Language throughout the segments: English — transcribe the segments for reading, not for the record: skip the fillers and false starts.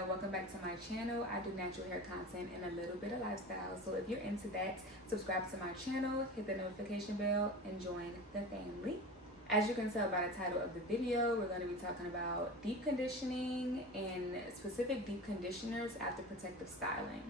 Mielle. Welcome back to my channel. I do natural hair content and a little bit of lifestyle. So if you're into that, subscribe to my channel, hit the notification bell, and join the family. As you can tell by the title of the video, we're going to be talking about deep conditioning and specific deep conditioners after protective styling.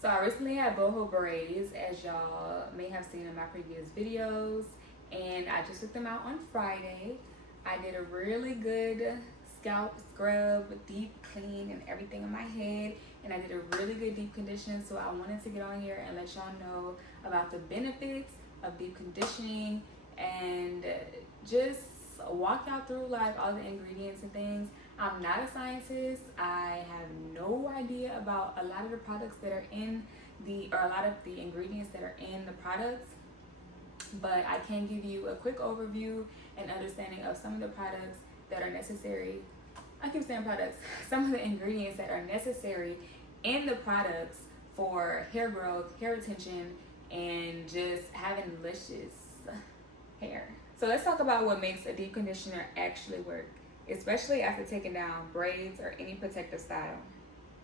So I recently had boho braids, as y'all may have seen in my previous videos, and I just took them out on Friday. I did a really good scalp scrub, deep clean and everything on my head, and I did a really good deep condition. So I wanted to get on here and let y'all know about the benefits of deep conditioning and just walk y'all through like all the ingredients and things. I'm not a scientist. I have no idea about a lot of the products that are in a lot of the ingredients that are in the products, but I can give you a quick overview and understanding of some of the products that are necessary. I keep saying products. Some of the ingredients that are necessary in the products for hair growth, hair retention, and just having luscious hair. So let's talk about what makes a deep conditioner actually work, especially after taking down braids or any protective style.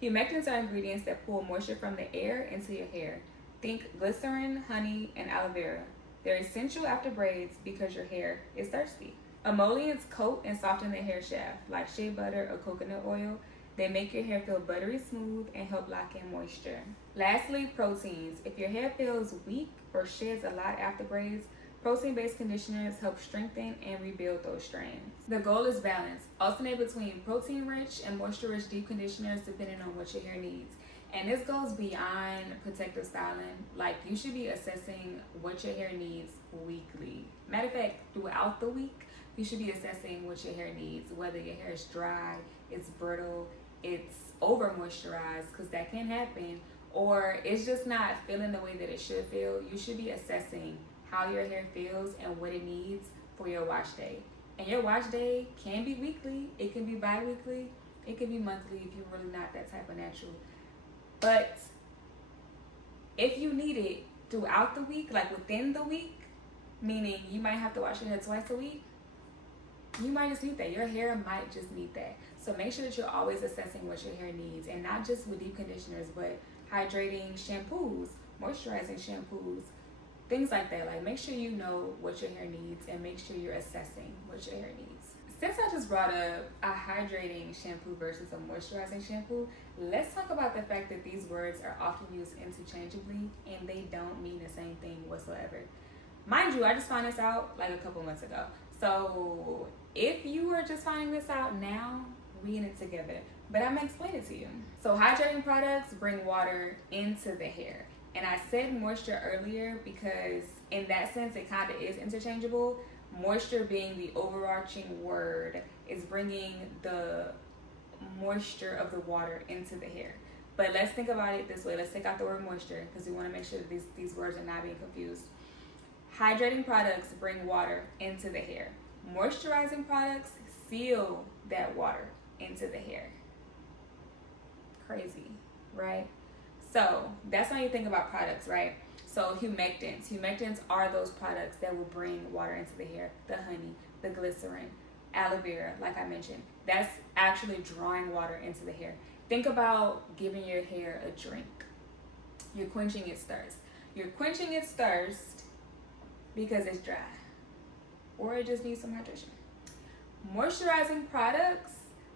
Humectants are ingredients that pull moisture from the air into your hair. Think glycerin, honey, and aloe vera. They're essential after braids because your hair is thirsty. Emollients coat and soften the hair shaft, like shea butter or coconut oil. They make your hair feel buttery smooth and help lock in moisture. Lastly, proteins. If your hair feels weak or sheds a lot after braids, protein-based conditioners help strengthen and rebuild those strands. The goal is balance. Alternate between protein-rich and moisture-rich deep conditioners depending on what your hair needs. And this goes beyond protective styling. Like, you should be assessing what your hair needs weekly. Matter of fact, throughout the week, you should be assessing what your hair needs, whether your hair is dry, it's brittle, it's over moisturized, because that can happen, or it's just not feeling the way that it should feel. You should be assessing how your hair feels and what it needs for your wash day. And your wash day can be weekly, it can be bi-weekly, it can be monthly if you're really not that type of natural. But if you need it throughout the week, like within the week, meaning you might have to wash your hair twice a week, you might just need that. Your hair might just need that. So make sure that you're always assessing what your hair needs, and not just with deep conditioners, but hydrating shampoos, moisturizing shampoos, things like that. Like, make sure you know what your hair needs and make sure you're assessing what your hair needs. Since I just brought up a hydrating shampoo versus a moisturizing shampoo, let's talk about the fact that these words are often used interchangeably and they don't mean the same thing whatsoever. Mind you, I just found this out like a couple months ago. So if you are just finding this out now, we in it together. But I'm gonna explain it to you. So hydrating products bring water into the hair. And I said moisture earlier because in that sense, it kind of is interchangeable. Moisture being the overarching word is bringing the moisture of the water into the hair. But let's think about it this way. Let's take out the word moisture because we want to make sure that these words are not being confused. Hydrating products bring water into the hair. Moisturizing products seal that water into the hair. Crazy, right? So that's when you think about products, right? So humectants are those products that will bring water into the hair. The honey, the glycerin, aloe vera, like I mentioned, that's actually drawing water into the hair. Think about giving your hair a drink. You're quenching its thirst. You're quenching its thirst because it's dry, or it just needs some hydration. Moisturizing products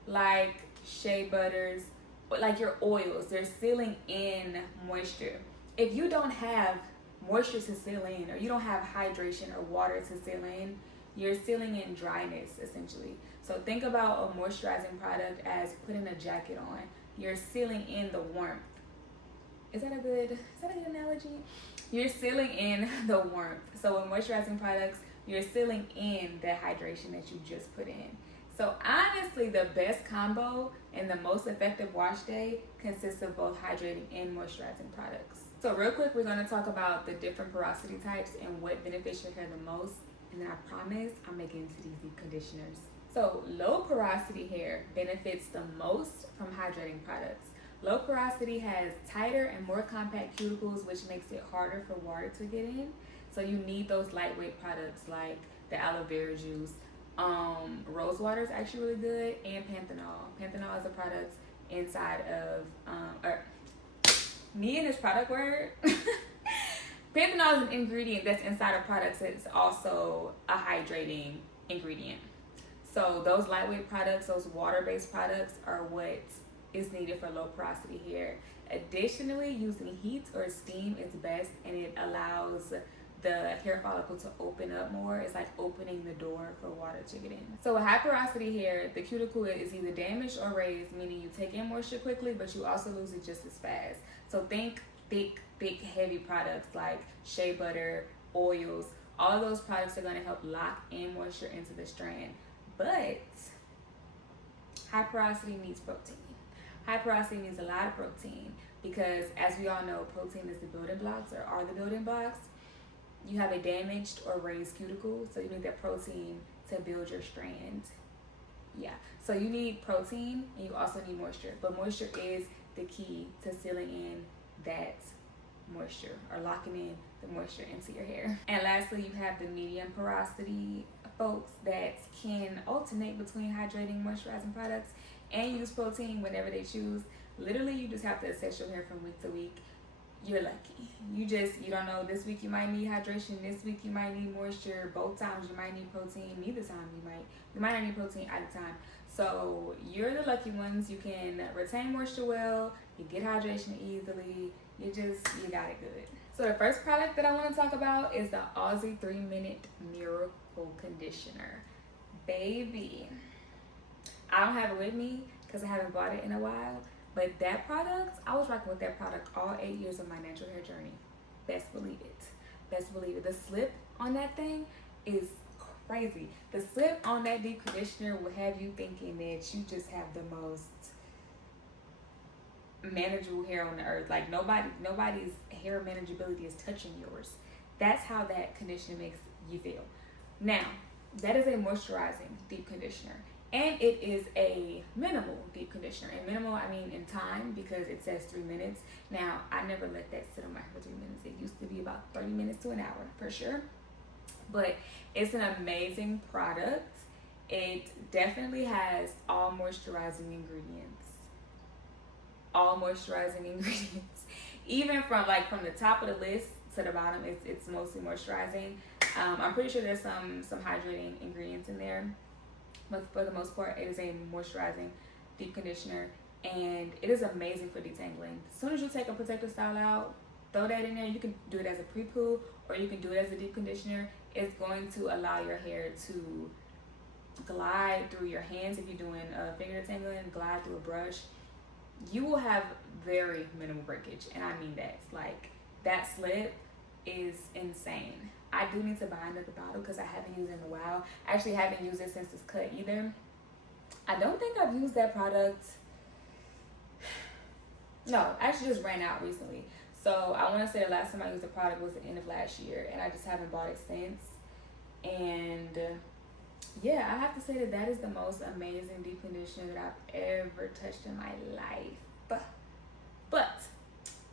like shea butters, like your oils, they're sealing in moisture. If you don't have moisture to seal in, or you don't have hydration or water to seal in, you're sealing in dryness essentially. So think about a moisturizing product as putting a jacket on. You're sealing in the warmth. Is that a good analogy? You're sealing in the warmth. So with moisturizing products, you're sealing in the hydration that you just put in. So honestly, the best combo and the most effective wash day consists of both hydrating and moisturizing products. So real quick, we're going to talk about the different porosity types and what benefits your hair the most. And then I promise I'm making into these deep conditioners. So low porosity hair benefits the most from hydrating products. Low porosity has tighter and more compact cuticles, which makes it harder for water to get in. So you need those lightweight products like the aloe vera juice. Rose water is actually really good, and panthenol. Panthenol is a product inside of, or me and this product word. Panthenol is an ingredient that's inside of products. It's also a hydrating ingredient. So those lightweight products, those water-based products are what is needed for low porosity hair. Additionally, using heat or steam is best, and it allows the hair follicle to open up more. It's like opening the door for water to get in. So with high porosity hair, the cuticle is either damaged or raised, meaning you take in moisture quickly, but you also lose it just as fast. So think thick, heavy products like shea butter, oils. All of those products are going to help lock in moisture into the strand. But high porosity needs protein. High porosity needs a lot of protein because, as we all know, protein is the building blocks, or are the building blocks. You have a damaged or raised cuticle, so you need that protein to build your strand. Yeah, so you need protein and you also need moisture, but moisture is the key to sealing in that moisture or locking in the moisture into your hair. And lastly, you have the medium porosity folks that can alternate between hydrating, moisturizing products and use protein whenever they choose. Literally, you just have to assess your hair from week to week. You're lucky. You don't know. This week you might need hydration. This week you might need moisture. Both times you might need protein. Neither time you might not need protein either time. So you're the lucky ones. You can retain moisture well. You get hydration easily. You got it good. So the first product that I want to talk about is the Aussie 3-Minute Miracle Conditioner. Baby, I don't have it with me because I haven't bought it in a while. But that product, I was rocking with that product all 8 years of my natural hair journey. Best believe it. Best believe it. The slip on that thing is crazy. The slip on that deep conditioner will have you thinking that you just have the most manageable hair on the earth. Like nobody's hair manageability is touching yours. That's how that conditioner makes you feel. Now, that is a moisturizing deep conditioner. And it is a minimal deep conditioner. And minimal, I mean in time, because it says 3 minutes. Now, I never let that sit on my hair for 3 minutes. It used to be about 30 minutes to an hour, for sure. But it's an amazing product. It definitely has all moisturizing ingredients. All moisturizing ingredients. Even from the top of the list to the bottom, it's mostly moisturizing. I'm pretty sure there's some hydrating ingredients in there. But for the most part, it is a moisturizing deep conditioner, and it is amazing for detangling. As soon as you take a protective style out, throw that in there. You can do it as a pre-poo, or you can do it as a deep conditioner. It's going to allow your hair to glide through your hands if you're doing finger detangling, glide through a brush. You will have very minimal breakage, and I mean that. Like, that slip is insane. I do need to buy another bottle because I haven't used it in a while. I actually haven't used it since it's cut either. I don't think I've used that product. No, I actually just ran out recently. So I want to say the last time I used the product was the end of last year, and I just haven't bought it since. And yeah, I have to say that is the most amazing deep conditioner that I've ever touched in my life. But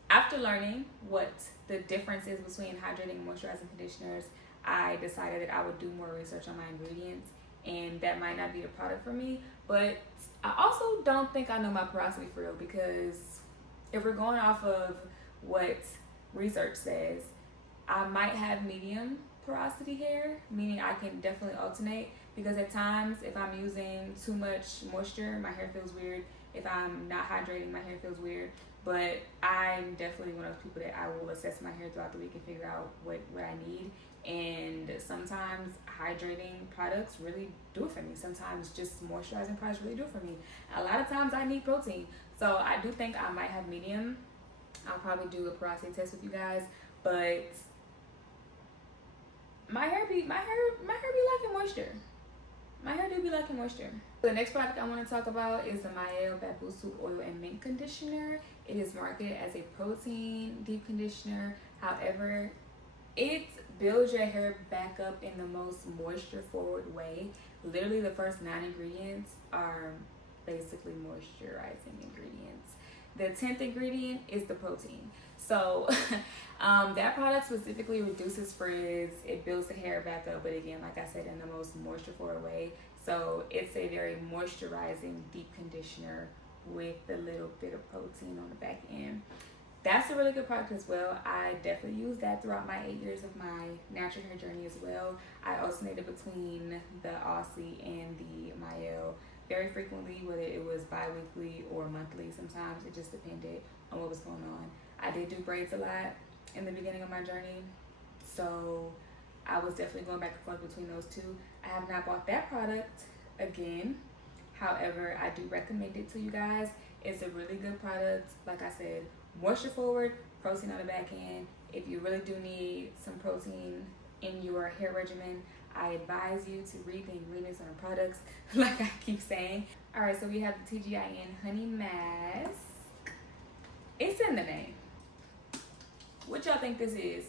after learning what the difference is between hydrating and moisturizing conditioners, I decided that I would do more research on my ingredients, and that might not be the product for me. But I also don't think I know my porosity for real, because if we're going off of what research says, I might have medium porosity hair, meaning I can definitely alternate, because at times if I'm using too much moisture, my hair feels weird. If I'm not hydrating, my hair feels weird. But I'm definitely one of those people that I will assess my hair throughout the week and figure out what I need. And sometimes hydrating products really do it for me. Sometimes just moisturizing products really do it for me. A lot of times I need protein. So I do think I might have medium. I'll probably do a porosity test with you guys. But my hair be liking moisture. My hair do be liking moisture. The next product I want to talk about is the Mielle Babassu Oil and Mint Conditioner. It is marketed as a protein deep conditioner. However, it builds your hair back up in the most moisture forward way. Literally the first 9 ingredients are basically moisturizing ingredients. The 10th ingredient is the protein. So that product specifically reduces frizz. It builds the hair back up, but again, like I said, in the most moisture forward way. So it's a very moisturizing deep conditioner with a little bit of protein on the back end. That's a really good product as well. I definitely used that throughout my 8 years of my natural hair journey as well. I alternated between the Aussie and the Mielle very frequently, whether it was bi-weekly or monthly. Sometimes it just depended on what was going on. I did do braids a lot in the beginning of my journey, so I was definitely going back and forth between those two. I have not bought that product again. However, I do recommend it to you guys. It's a really good product. Like I said, moisture forward, protein on the back end. If you really do need some protein in your hair regimen, I advise you to read the ingredients on the products, like I keep saying. All right, so we have the TGIN Honey Mask. It's in the name. What y'all think this is?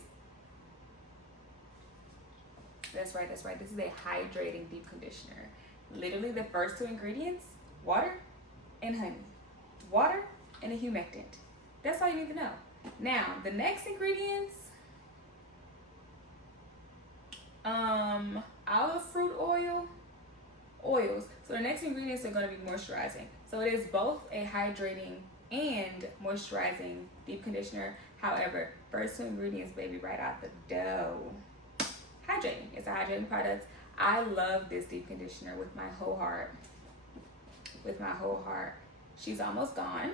That's right. This is a hydrating deep conditioner. Literally the first two ingredients, water and honey. Water and a humectant. That's all you need to know. Now, the next ingredients, olive fruit oils. So the next ingredients are going to be moisturizing. So it is both a hydrating and moisturizing deep conditioner. However, first two ingredients, baby, right out the dough. Hydrating. It's a hydrating product. I love this deep conditioner with my whole heart. She's almost gone.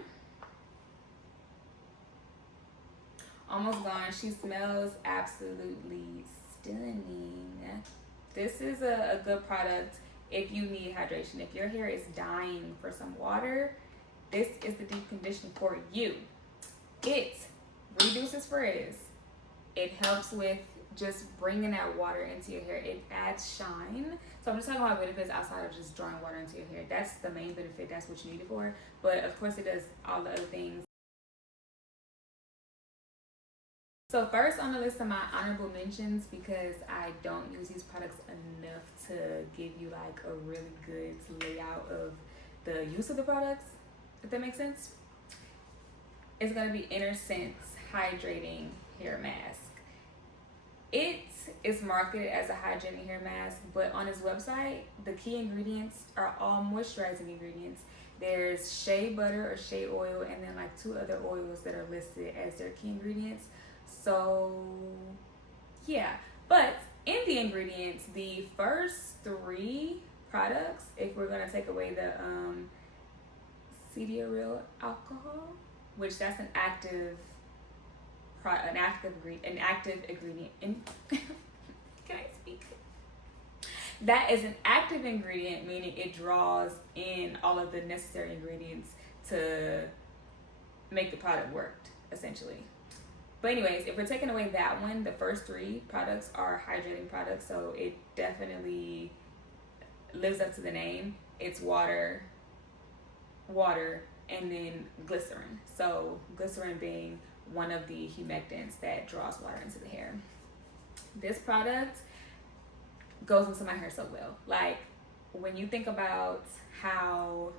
She smells absolutely stunning. This is a good product if you need hydration. If your hair is dying for some water, this is the deep conditioner for you. It reduces frizz. It helps with just bringing that water into your hair. It adds shine. So I'm just talking about benefits outside of just drawing water into your hair. That's the main benefit. That's what you need it for. But of course it does all the other things. So first on the list of my honorable mentions, because I don't use these products enough to give you like a really good layout of the use of the products, if that makes sense, it's going to be Innersense Hydrating Hair Mask. It is marketed as a hydrating hair mask, but on its website, the key ingredients are all moisturizing ingredients. There's shea butter or shea oil, and then like 2 other oils that are listed as their key ingredients. So yeah, but in the ingredients, the first 3 products, if we're gonna take away the cereal alcohol, which that's an active ingredient. Can I speak? That is an active ingredient, meaning it draws in all of the necessary ingredients to make the product work, essentially. But anyways, if we're taking away that one, the first 3 products are hydrating products, so it definitely lives up to the name. It's water, and then glycerin. So glycerin being one of the humectants that draws water into the hair. This product goes into my hair so well. Like, when you think about how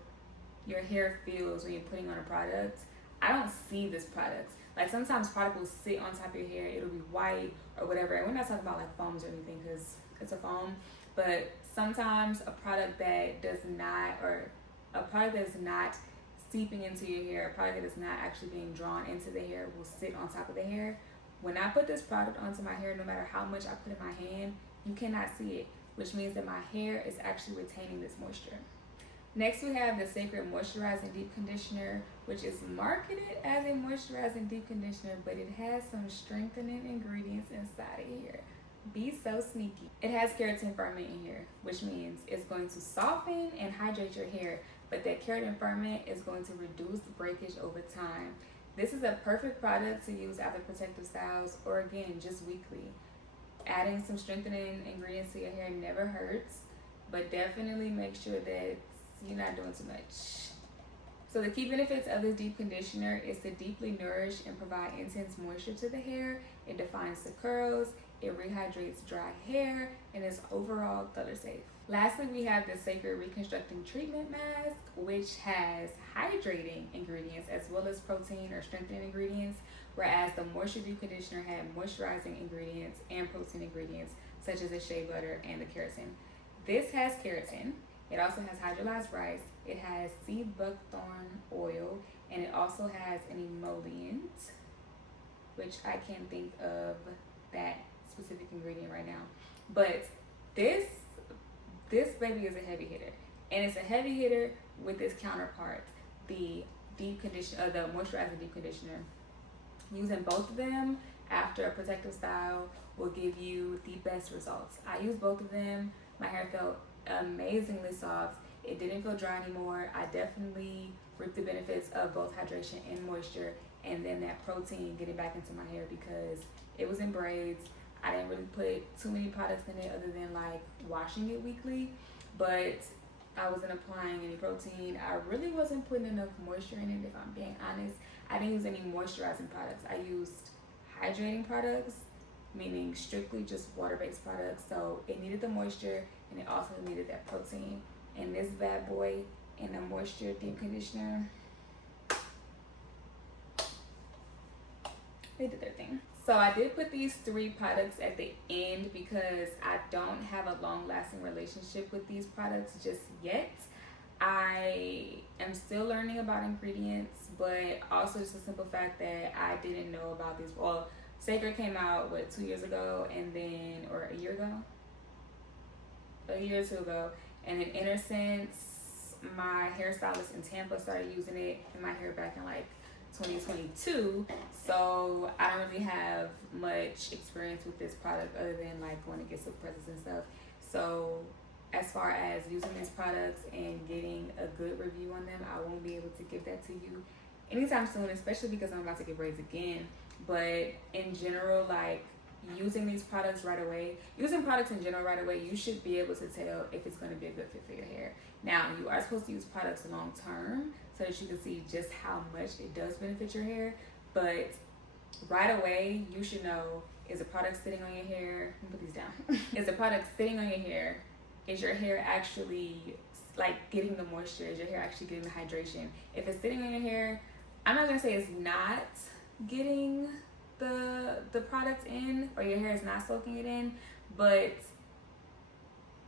your hair feels when you're putting on a product, I don't see this product. Like, sometimes product will sit on top of your hair, it'll be white or whatever. And we're not talking about like foams or anything because it's a foam, but sometimes a product that does not, or a product that is not seeping into your hair, a product that is not actually being drawn into the hair, will sit on top of the hair. When I put this product onto my hair, no matter how much I put in my hand, you cannot see it, which means that my hair is actually retaining this moisture. Next, we have the Cécred Moisturizing Deep Conditioner, which is marketed as a moisturizing deep conditioner, but it has some strengthening ingredients inside of here. Be so sneaky. It has keratin ferment in here, which means it's going to soften and hydrate your hair, but that keratin ferment is going to reduce the breakage over time. This is a perfect product to use after protective styles, or again, just weekly. Adding some strengthening ingredients to your hair never hurts, but definitely make sure that you're not doing too much. So the key benefits of this deep conditioner is to deeply nourish and provide intense moisture to the hair. It defines the curls, it rehydrates dry hair, and is overall color safe. Lastly, we have the Cécred Reconstructing Treatment Mask, which has hydrating ingredients as well as protein or strengthening ingredients, whereas the Moisture Deep Conditioner had moisturizing ingredients and protein ingredients such as the shea butter and the keratin. This has keratin. It also has hydrolyzed rice. It has seed buckthorn oil, and it also has an emollient, which I can't think of that specific ingredient right now. But this baby is a heavy hitter, and it's a heavy hitter with its counterpart, the deep conditioner, the moisturizing deep conditioner. Using both of them after a protective style will give you the best results. I use both of them. My hair felt amazingly soft. It didn't feel dry anymore. I definitely reaped the benefits of both hydration and moisture, and then that protein getting back into my hair because it was in braids. I didn't really put too many products in it other than like washing it weekly, but I wasn't applying any protein. I really wasn't putting enough moisture in it, if I'm being honest. I didn't use any moisturizing products. I used hydrating products, meaning strictly just water-based products. So it needed the moisture, and it also needed that protein. And this bad boy in the moisture deep conditioner, they did their thing. So I did put these 3 products at the end because I don't have a long-lasting relationship with these products just yet. I am still learning about ingredients, but also just the simple fact that I didn't know about these. Well, Cécred came out, 2 years ago, and then, or a year or 2 ago, and then Innersense, my hairstylist in Tampa started using it in my hair back in like 2022, so I don't really have much experience with this product other than like when it gets to presents and stuff. So as far as using these products and getting a good review on them, I won't be able to give that to you anytime soon, especially because I'm about to get braids again. But in general, like using these products right away, using products in general right away, you should be able to tell if it's going to be a good fit for your hair. Now, you are supposed to use products long term so that you can see just how much it does benefit your hair. But right away, you should know, is a product sitting on your hair? Let me put these down. Is a product sitting on your hair? Is your hair actually like getting the moisture? Is your hair actually getting the hydration? If it's sitting on your hair, I'm not gonna say it's not getting the product in, or your hair is not soaking it in, but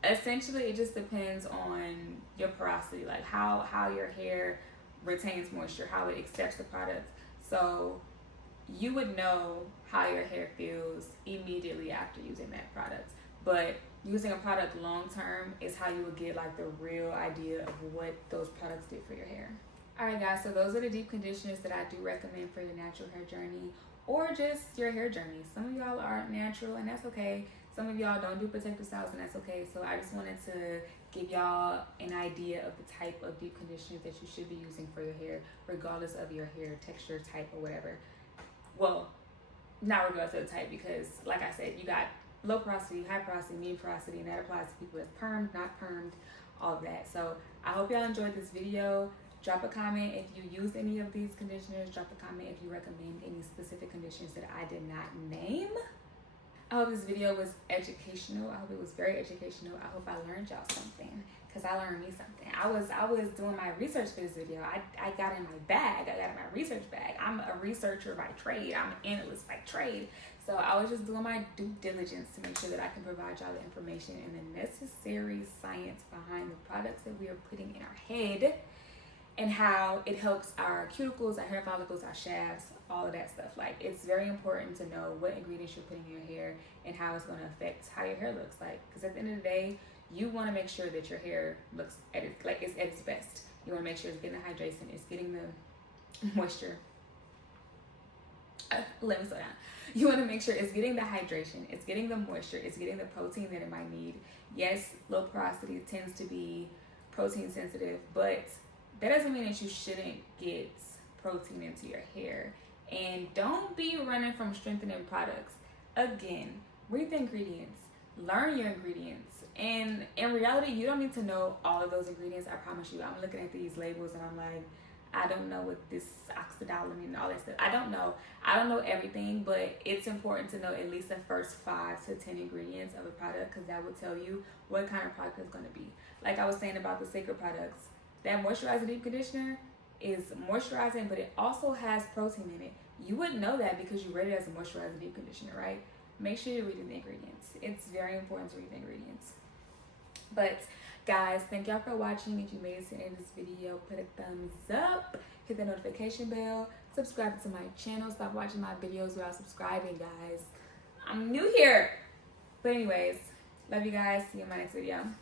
essentially it just depends on your porosity, like how your hair retains moisture, how it accepts the product. So you would know how your hair feels immediately after using that product. But using a product long term is how you would get like the real idea of what those products did for your hair. Alright guys, so those are the deep conditioners that I do recommend for your natural hair journey or just your hair journey. Some of y'all aren't natural, and that's okay. Some of y'all don't do protective styles, and that's okay. So I just wanted to give y'all an idea of the type of deep conditioners that you should be using for your hair, regardless of your hair texture, type, or whatever. Well, not regardless of the type, because like I said, you got low porosity, high porosity, medium porosity, and that applies to people that's permed, not permed, all of that. So I hope y'all enjoyed this video. Drop a comment if you use any of these conditioners. Drop a comment if you recommend any specific conditioners that I did not name. I hope this video was educational. I hope it was very educational. I hope I learned y'all something, because I learned me something. I was doing my research for this video. I got in my bag. I got in my research bag. I'm a researcher by trade. I'm an analyst by trade. So I was just doing my due diligence to make sure that I can provide y'all the information and the necessary science behind the products that we are putting in our head, and how it helps our cuticles, our hair follicles, our shafts, all of that stuff. Like, it's very important to know what ingredients you're putting in your hair and how it's going to affect how your hair looks like. Because at the end of the day, you want to make sure that your hair looks at its, like, it's at its best. You want to make sure it's getting the hydration, it's getting the moisture. Let me slow down. You want to make sure it's getting the hydration, it's getting the moisture, it's getting the protein that it might need. Yes, low porosity tends to be protein sensitive, but that doesn't mean that you shouldn't get protein into your hair. And don't be running from strengthening products. Again, read the ingredients, learn your ingredients. And in reality, you don't need to know all of those ingredients. I promise you. I'm looking at these labels and I'm like, I don't know what this oxidolin and all that stuff. I don't know everything, but it's important to know at least the first 5 to 10 ingredients of a product, because that will tell you what kind of product it's going to be. Like I was saying about the Cécred products, that moisturizing deep conditioner is moisturizing, but it also has protein in it. You wouldn't know that because you read it as a moisturizing deep conditioner, right? Make sure you're reading the ingredients. It's very important to read the ingredients. But Guys, thank y'all for watching. If you made it to the end of this video, put a thumbs up, hit the notification bell, subscribe to my channel. Stop watching my videos without subscribing, guys. I'm new here. But anyways, love you guys. See you in my next video.